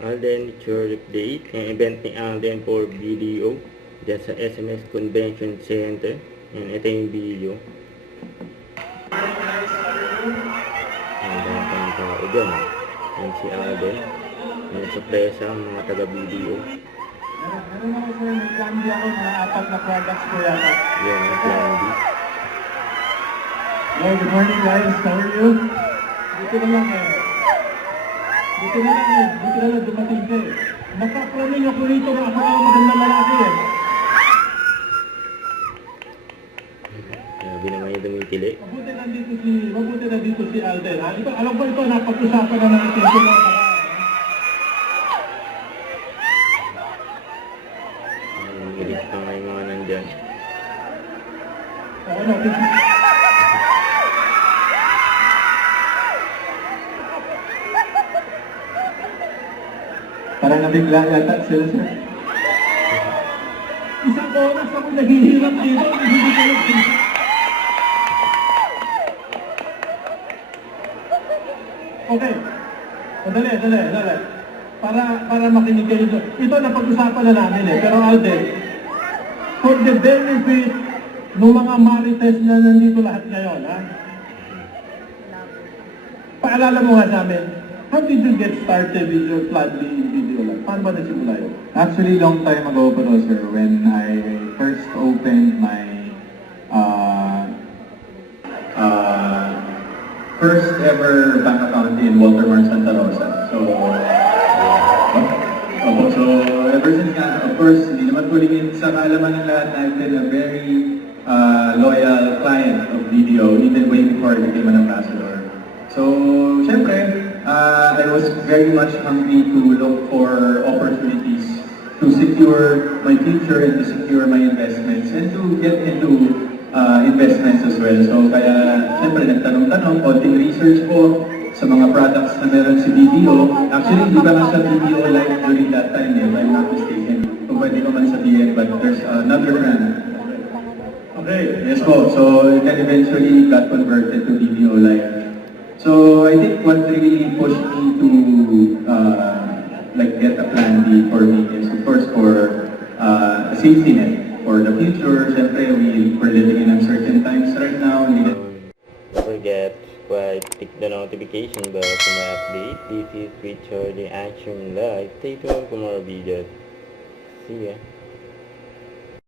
Alden Church update. Ang event ni Alden for video dyan sa SMS Convention Center. Yan, ito yung video. Ang dami pang tao dyan. Yan si Alden. Yan sa presa, mga taga-video. Meron ako sir, may candy ako na 4 na products ko yata. Yan, ang candy. Hello, good morning guys. How are you? Buti na lang dumating ka eh. Nakaplaning ako rito na ako magandang lalaki eh. Grabe naman yung dumitili. Mabuti na dito si Alden. Ito, alam ko ito, napag-usapan na natin ito mga karaan. Ilit pa nga yung mga nandyan. Ano, parang nabigla yata sila sir. Isang oras ako naghihirap dito, hindi ko lang. Okay. Dali. Para makinig kayo doon. Ito napag-usapan na namin eh. Pero Alden, for the benefit ng mga marites na nandito lahat ngayon, ha? Paalala mo nga sa amin, how did you get started with your Fladly video live? Paano ba nagsimula yun? Actually, long time ago pa to, sir, when I first opened my first ever bank account in Walter Mart Santa Rosa. So ever since nga, of course, hindi naman pulingin sa kaalaman ng lahat, I've been a very loyal client of video, even way before I became an ambassador. So, syempre, I was very much hungry to look for opportunities to secure my future and to secure my investments and to get into investments as well. So kaya syempre nagtanong-tanong, konting research po sa mga products na meron si BDO. Actually, hindi ba nga siya BDO Live during that time, if I'm not mistaken. Kung pwede ko man sabihin, but there's another brand. Okay. Yes po, so it then eventually got converted to BDO Live. So I think what really pushed me to like get a plan B for me is of course for a safety net for the future. Siyempre, we're living in uncertain times right now. Don't forget to click the notification bell for my update. This is Richard the Action Live. Stay tuned for more videos. See ya.